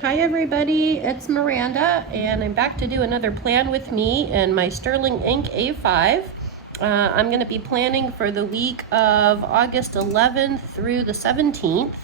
Hi everybody, it's Miranda and I'm back to do another plan with me in my Sterling Ink A5. I'm going to be planning for the week of August 11th through the 17th,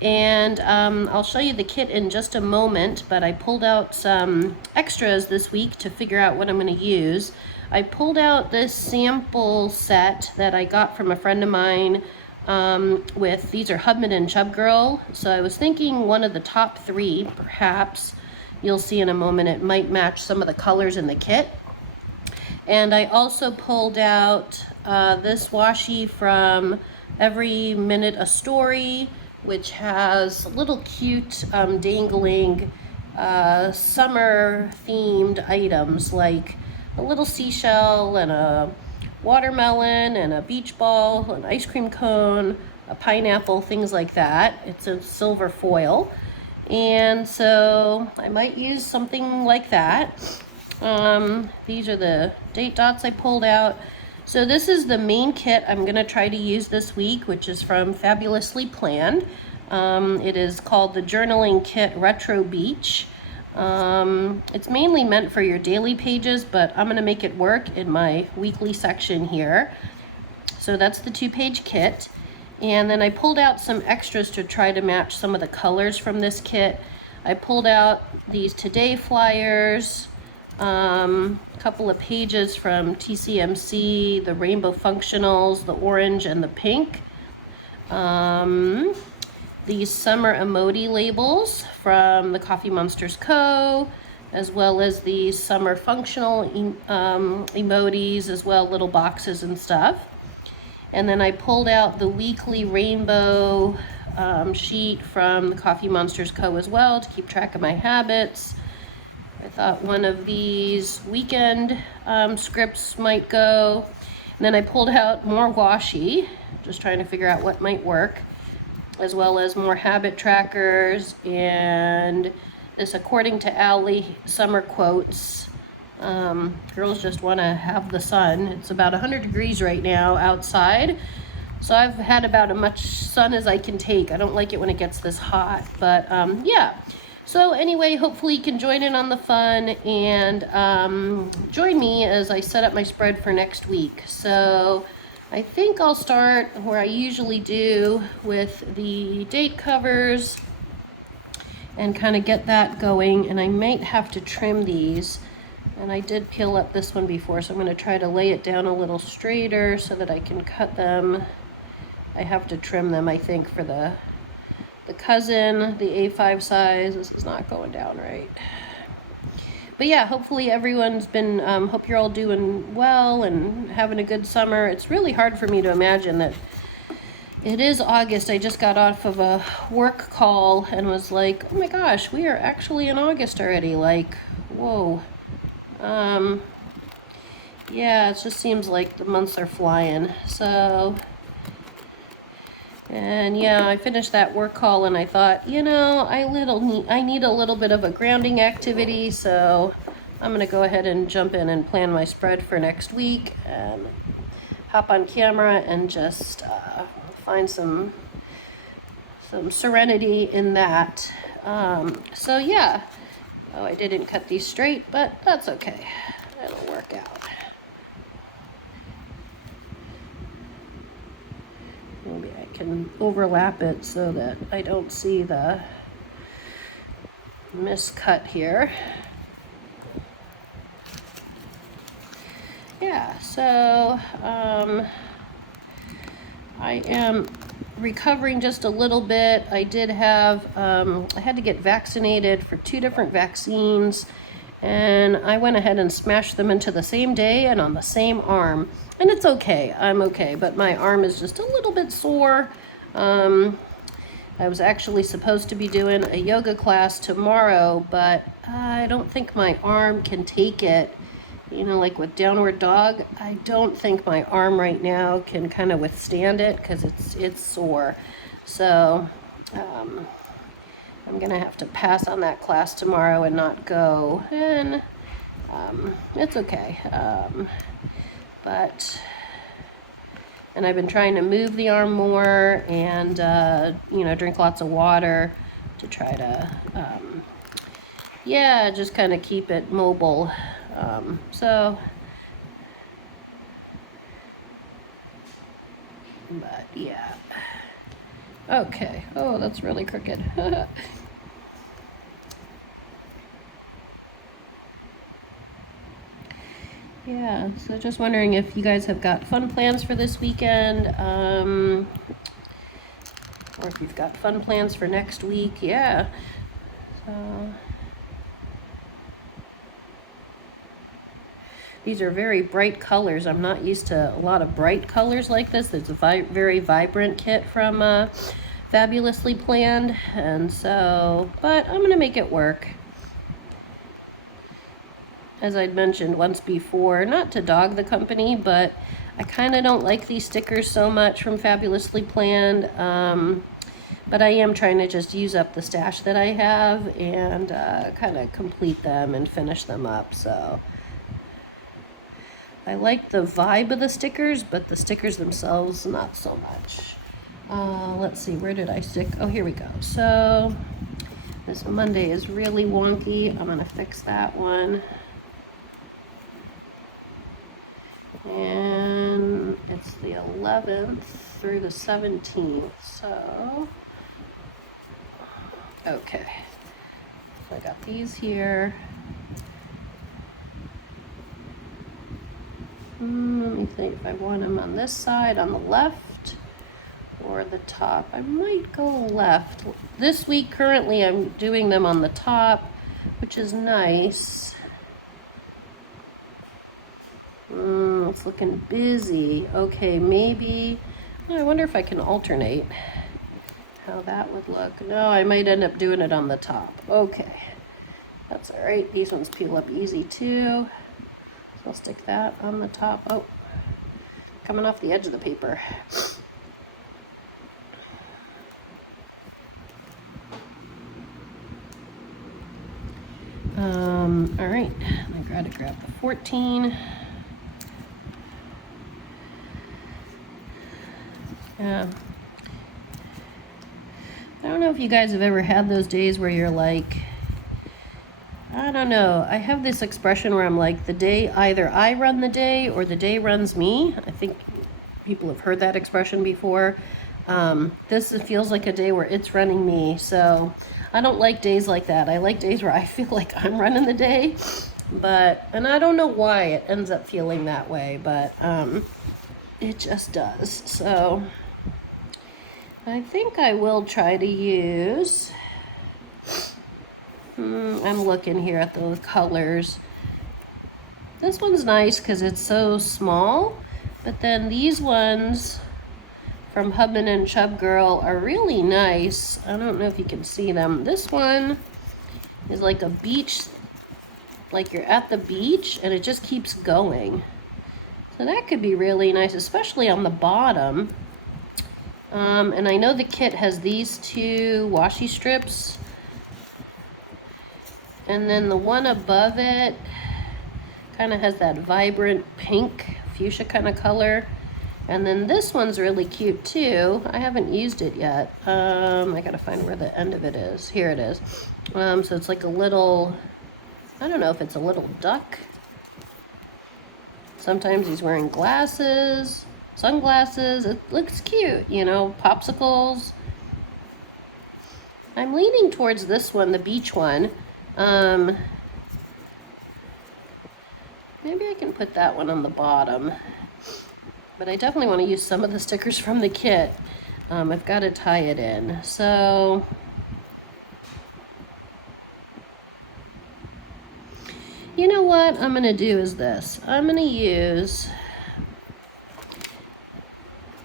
and I'll show you the kit in just a moment, but I pulled out some extras this week to figure out what I'm going to use. I pulled out this sample set that I got from a friend of mine with, these are Hubman and Chubgirl, so I was thinking one of the top three, perhaps, you'll see in a moment, it might match some of the colors in the kit. And I also pulled out this washi from Every Minute a Story, which has little cute dangling summer themed items like a little seashell and a watermelon and a beach ball, an ice cream cone, a pineapple, things like that. It's a silver foil. And so I might use something like that. These are the date dots I pulled out. So this is the main kit I'm going to try to use this week, which is from Fabulously Planned. It is called the Journaling Kit Retro Beach. It's mainly meant for your daily pages, but I'm going to make it work in my weekly section here. So that's the 2-page kit. And then I pulled out some extras to try to match some of the colors from this kit. I pulled out these Today flyers, a couple of pages from TCMC, the Rainbow Functionals, the orange and the pink. These summer emoji labels from the Coffee Monsters Co., as well as these summer functional emojis, as well, little boxes and stuff. And then I pulled out the weekly rainbow sheet from the Coffee Monsters Co. as well to keep track of my habits. I thought one of these weekend scripts might go. And then I pulled out more washi, just trying to figure out what might work, as well as more habit trackers and this According to Allie summer quotes. Girls just want to have the sun. It's about 100 degrees right now outside, so I've had about as much sun as I can take. I don't like it when it gets this hot, but yeah. So anyway, hopefully you can join in on the fun and join me as I set up my spread for next week. So I think I'll start where I usually do with the date covers and kind of get that going, and I might have to trim these. And I did peel up this one before, so I'm going to try to lay it down a little straighter so that I can cut them. I have to trim them, I think, for the cousin, the A5 size. This is not going down right. But yeah, hopefully everyone's been, hope you're all doing well and having a good summer. It's really hard for me to imagine that it is August. I just got off of a work call and was like, oh my gosh, we are actually in August already. Like, whoa. Yeah, it just seems like the months are flying. So, and yeah, I finished that work call and I thought, you know, I need a little bit of a grounding activity, so I'm gonna go ahead and jump in and plan my spread for next week and hop on camera and just find some serenity in that. So yeah. Oh, I didn't cut these straight, but that's okay. It'll work out. Maybe I can overlap it so that I don't see the miscut here. Yeah, so I am recovering just a little bit. I did have, I had to get vaccinated for 2 different vaccines, and I went ahead and smashed them into the same day and on the same arm. And it's okay, I'm okay, but my arm is just a little bit sore. I was actually supposed to be doing a yoga class tomorrow, but I don't think my arm can take it. You know, like with downward dog, I don't think my arm right now can kind of withstand it because it's sore. So I'm gonna have to pass on that class tomorrow and not go, and it's okay. And I've been trying to move the arm more and you know, drink lots of water. to try to, yeah, just kind of keep it mobile. But yeah. Okay. Oh, that's really crooked. Yeah, so just wondering if you guys have got fun plans for this weekend, or if you've got fun plans for next week. Yeah. So these are very bright colors. I'm not used to a lot of bright colors like this. It's a very vibrant kit from Fabulously Planned, and so, but I'm gonna make it work. As I'd mentioned once before, not to dog the company, but I kind of don't like these stickers so much from Fabulously Planned. But I am trying to just use up the stash that I have and kind of complete them and finish them up. So I like the vibe of the stickers, but the stickers themselves, not so much. Let's see, where did I stick? Oh, here we go. So this Monday is really wonky. I'm gonna fix that one. And it's the 11th through the 17th, so, okay. So I got these here. Let me think if I want them on this side, on the left, or the top. I might go left. This week, currently, I'm doing them on the top, which is nice. It's looking busy. Okay, maybe, I wonder if I can alternate how that would look. No, I might end up doing it on the top. Okay, that's all right. These ones peel up easy too. So I'll stick that on the top. Oh, coming off the edge of the paper. All right, I gotta grab the 14. Yeah. I don't know if you guys have ever had those days where you're like, I don't know, I have this expression where I'm like, the day, either I run the day or the day runs me. I think people have heard that expression before. This feels like a day where it's running me, so I don't like days like that. I like days where I feel like I'm running the day, and I don't know why it ends up feeling that way, but it just does. So I think I will try to use, I'm looking here at those colors. This one's nice because it's so small, but then these ones from Hubman and Chubgirl are really nice. I don't know if you can see them. This one is like a beach, like you're at the beach and it just keeps going. So that could be really nice, especially on the bottom. And I know the kit has these two washi strips. And then the one above it kind of has that vibrant pink fuchsia kind of color. And then this one's really cute too. I haven't used it yet. I gotta find where the end of it is. Here it is. So it's like a little, I don't know if it's a little duck. Sometimes he's wearing glasses. Sunglasses. It looks cute, you know, popsicles. I'm leaning towards this one, the beach one. Maybe I can put that one on the bottom. But I definitely want to use some of the stickers from the kit. I've got to tie it in. So you know what I'm going to do is this. I'm going to use,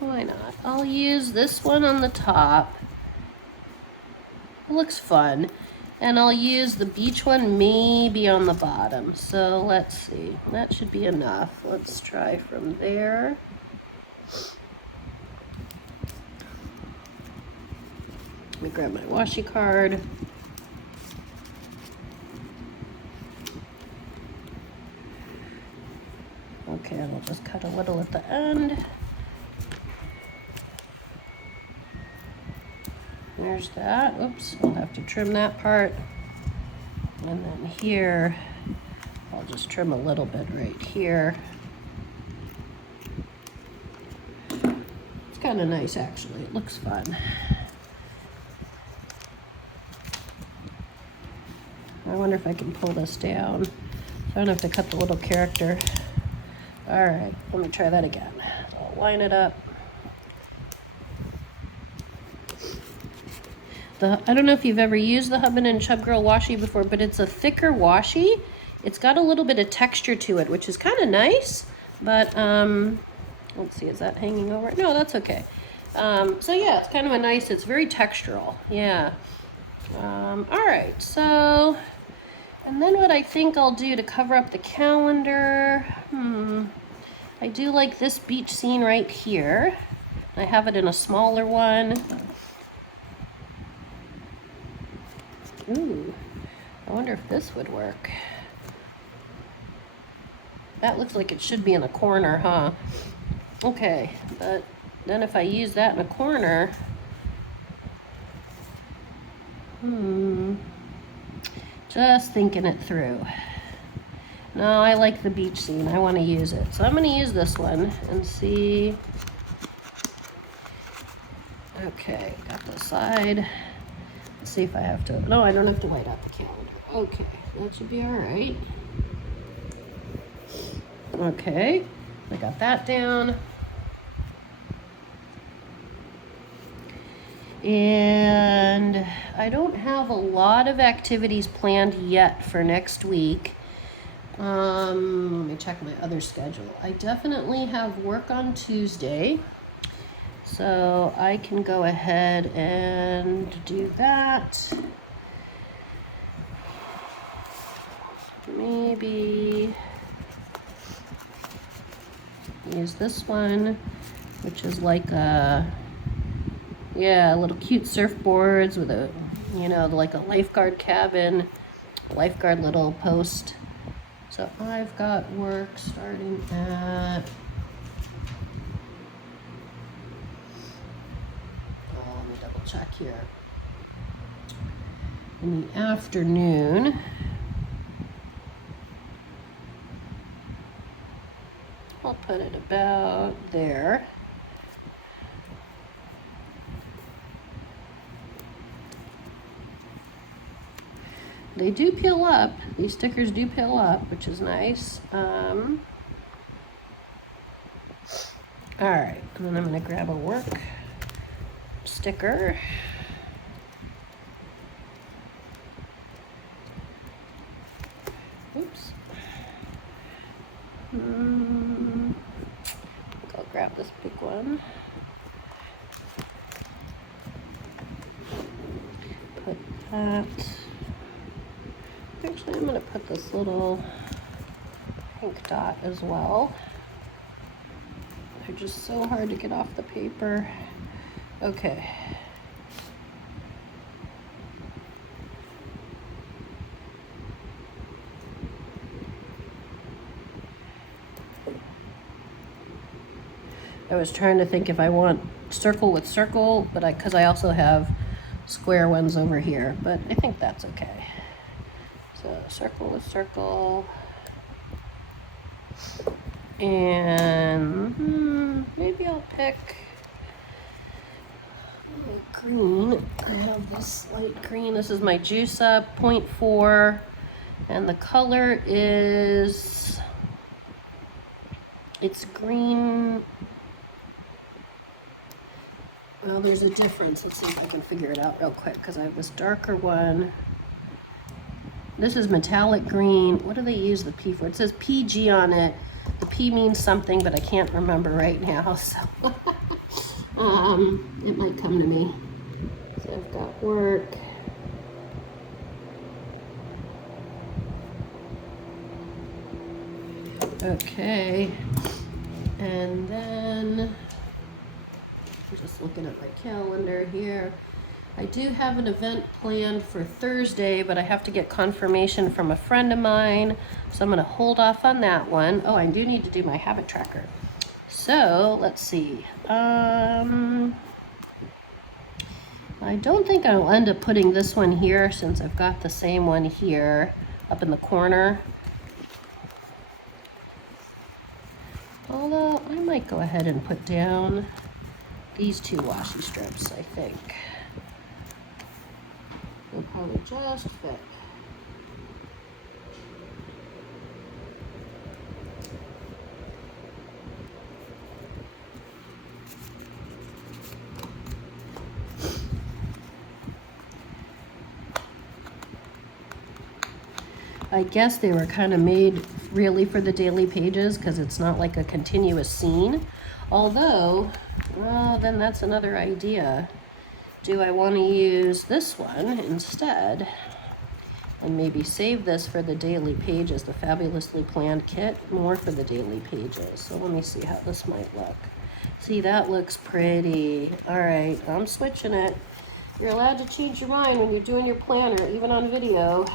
why not? I'll use this one on the top. It looks fun. And I'll use the beach one maybe on the bottom. So let's see. That should be enough. Let's try from there. Let me grab my washi card. Okay, and I'll just cut a little at the end. There There's that. Oops, I'll have to trim that part. And then here, I'll just trim a little bit right here. It's kind of nice, actually. It looks fun. I wonder if I can pull this down so I don't have to cut the little character. All right, let me try that again. I'll line it up. I don't know if you've ever used the Hubman and Chubgirl washi before, but it's a thicker washi. It's got a little bit of texture to it, which is kind of nice. But let's see, is that hanging over? No, that's okay. So yeah, it's kind of a nice. It's very textural. Yeah. All right. So, and then what I think I'll do to cover up the calendar. I do like this beach scene right here. I have it in a smaller one. Ooh, I wonder if this would work. That looks like it should be in a corner, huh? Okay, but then if I use that in a corner, just thinking it through. No, I like the beach scene. I want to use it. So I'm going to use this one and see. Okay, got the side. Let's see if I have to. No, I don't have to white out the calendar. Okay, that should be all right. Okay, I got that down. And I don't have a lot of activities planned yet for next week. Let me check my other schedule. I definitely have work on Tuesday, so I can go ahead and do that. Maybe use this one, which is like a, yeah, little cute surfboards with a, you know, like a lifeguard cabin, lifeguard little post. So I've got work starting at, let me double check here, in the afternoon. I'll put it about there. They do peel up. These stickers do peel up, which is nice. All right, and then I'm going to grab a work sticker. Oops. I'll grab this big one. Put that. Actually, I'm going to put this little pink dot as well. They're just so hard to get off the paper. Okay. I was trying to think if I want circle with circle, but because I also have square ones over here, but I think that's okay. So circle with circle, and maybe I'll pick green. I have this light green. This is my Juice Up 0.4, and the color is, it's green. Well, there's a difference. Let's see if I can figure it out real quick, because I have this darker one. This is metallic green. What do they use the P for? It says PG on it. The P means something, but I can't remember right now, so it might come to me. So I've got work. Okay, and then I'm just looking at my calendar here. I do have an event planned for Thursday, but I have to get confirmation from a friend of mine, so I'm going to hold off on that one. Oh, I do need to do my habit tracker. So let's see. I don't think I'll end up putting this one here since I've got the same one here up in the corner. Although I might go ahead and put down these two washi strips, I think. They'll probably just fit. I guess they were kind of made really for the daily pages because it's not like a continuous scene. Although, well, then that's another idea. Do I want to use this one instead? And maybe save this for the daily pages, the Fabulously Planned Kit, more for the daily pages. So let me see how this might look. See, that looks pretty. All right, I'm switching it. You're allowed to change your mind when you're doing your planner, even on video.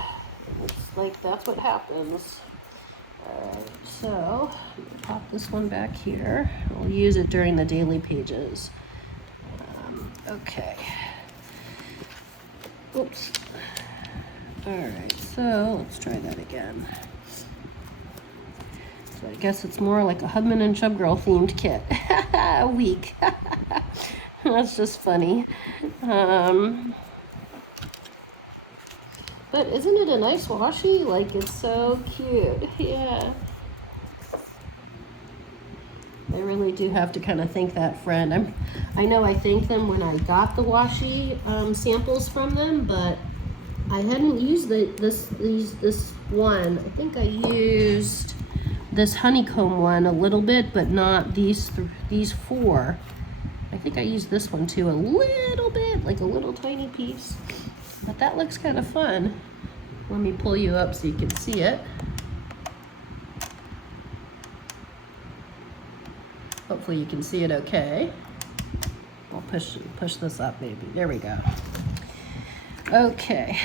It's like, that's what happens. Alright, so pop this one back here. I'll use it during the daily pages. Okay. Oops. Alright, so let's try that again. So I guess it's more like a Hubman and Chubgirl themed kit. A week. That's just funny. But isn't it a nice washi? Like, it's so cute. Yeah. I really do have to kind of thank that friend. I know I thanked them when I got the washi samples from them, but I hadn't used this one. I think I used this honeycomb one a little bit, but not these four. I think I used this one too a little bit, like a little tiny piece. But that looks kind of fun. Let me pull you up so you can see it. Hopefully you can see it okay. I'll push this up maybe. There we go. Okay,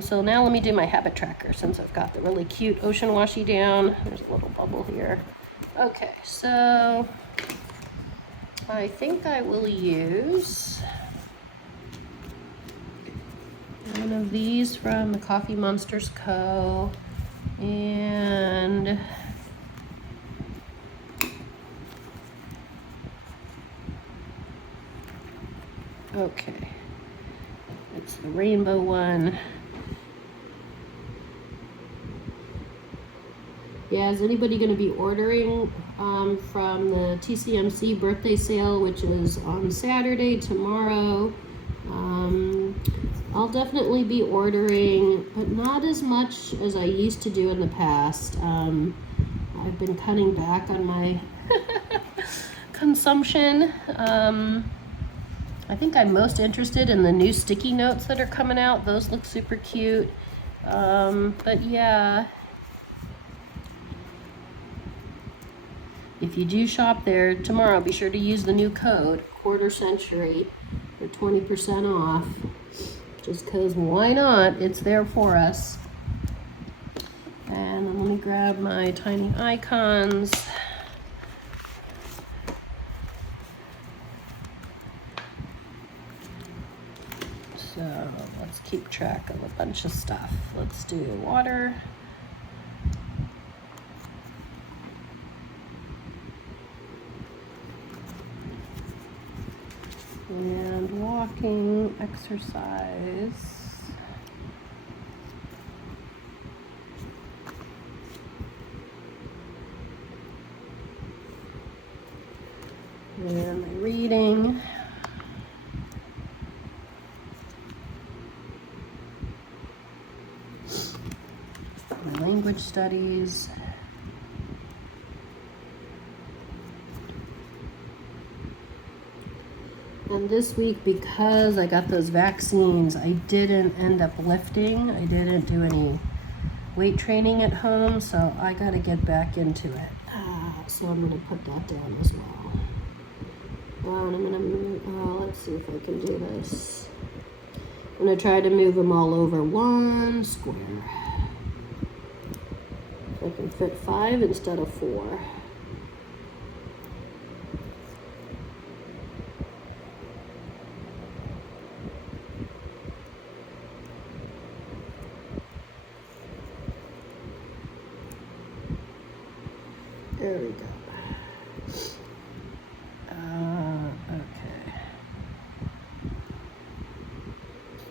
so now let me do my habit tracker since I've got the really cute ocean washi down. There's a little bubble here. Okay, so I think I will use one of these from the Coffee Monsters Co. And okay, it's the rainbow one. Yeah, is anybody going to be ordering from the TCMC birthday sale, which is on Saturday, tomorrow? I'll definitely be ordering, but not as much as I used to do in the past. I've been cutting back on my consumption. I think I'm most interested in the new sticky notes that are coming out. Those look super cute. But yeah, if you do shop there tomorrow, be sure to use the new code, Quarter Century, for 20% off. Just because why not? It's there for us. And then let me grab my tiny icons. So let's keep track of a bunch of stuff. Let's do water. And walking, exercise. And my reading. My language studies. And this week, because I got those vaccines, I didn't end up lifting. I didn't do any weight training at home, so I got to get back into it. So I'm going to put that down as well. And I'm going to, let's see if I can do this. I'm going to try to move them all over one square. I can fit 5 instead of 4. There we go. Okay.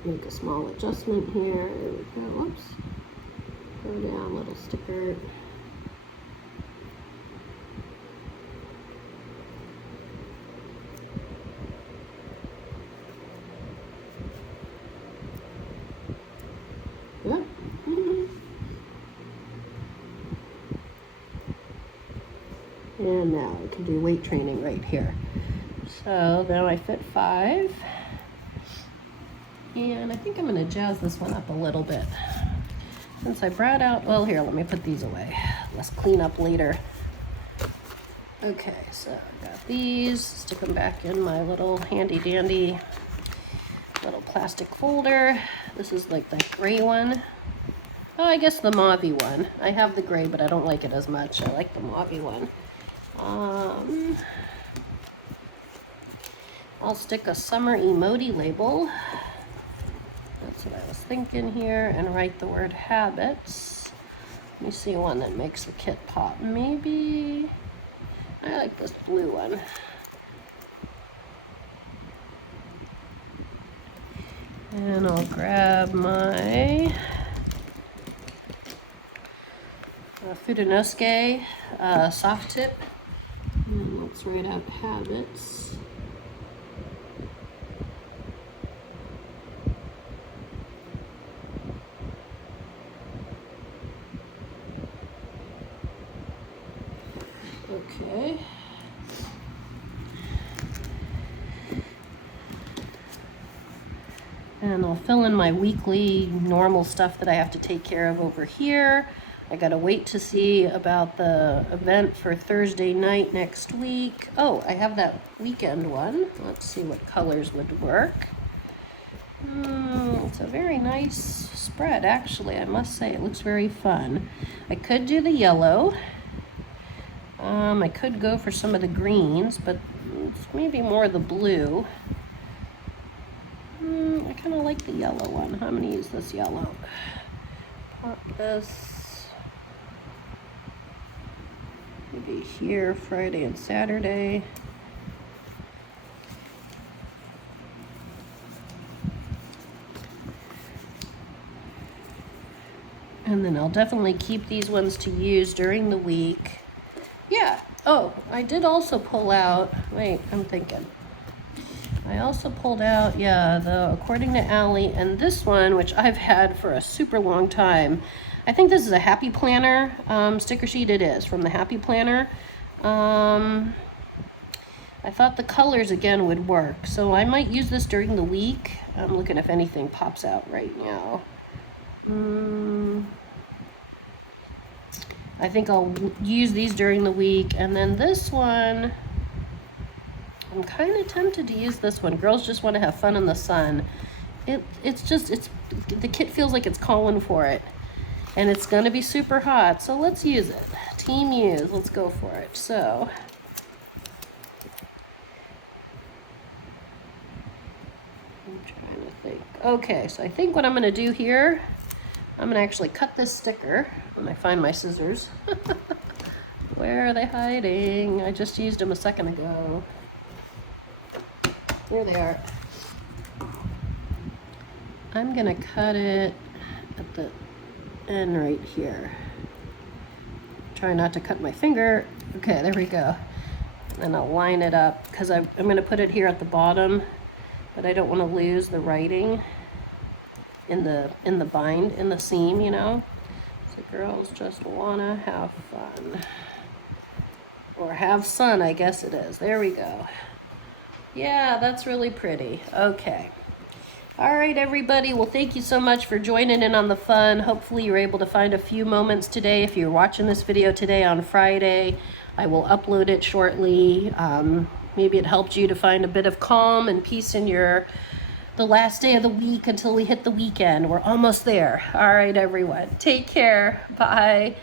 Make a small adjustment here. There we go. Whoops. Go down, little sticker. Yep. And now I can do weight training right here. So now I fit 5. And I think I'm going to jazz this one up a little bit. Since I brought out, well, here, let me put these away. Let's clean up later. Okay, so I got these. Stick them back in my little handy dandy little plastic folder. This is like the gray one. Oh, I guess the mauve-y one. I have the gray, but I don't like it as much. I like the mauve-y one. I'll stick a summer emoji label. That's what I was thinking here, and write the word habits. Let me see one that makes the kit pop. Maybe I like this blue one. And I'll grab my Fudenosuke soft tip. And let's write out habits. Okay. And I'll fill in my weekly normal stuff that I have to take care of over here. I gotta wait to see about the event for Thursday night next week. Oh, I have that weekend one. Let's see what colors would work. It's a very nice spread, actually. I must say, it looks very fun. I could do the yellow. I could go for some of the greens, but it's maybe more the blue. I kind of like the yellow one. I'm going to use this yellow. Pop this maybe here Friday and Saturday. And then I'll definitely keep these ones to use during the week. Yeah. Oh, I did also pull out, wait, I'm thinking. I also pulled out, yeah, the According to Allie, and this one, which I've had for a super long time. I think this is a Happy Planner sticker sheet. It is, from the Happy Planner. I thought the colors, again, would work. So I might use this during the week. I'm looking if anything pops out right now. I think I'll use these during the week. And then this one, I'm kind of tempted to use this one. Girls just want to have fun in the sun. It's the kit feels like it's calling for it. And it's going to be super hot, so let's use it. Team use, let's go for it. So, I'm trying to think. Okay, so I think what I'm going to do here, I'm going to actually cut this sticker when I find my scissors. Where are they hiding? I just used them a second ago. Here they are. I'm going to cut it at the end right here. Try not to cut my finger. Okay, there we go. And I'll line it up because I'm going to put it here at the bottom, but I don't want to lose the writing in the bind, in the seam, you know. So girls just want to have fun. Or have sun, I guess it is. There we go. Yeah, that's really pretty. Okay. All right, everybody. Well, thank you so much for joining in on the fun. Hopefully you're able to find a few moments today. If you're watching this video today on Friday, I will upload it shortly. Maybe it helped you to find a bit of calm and peace in the last day of the week until we hit the weekend. We're almost there. All right, everyone. Take care. Bye.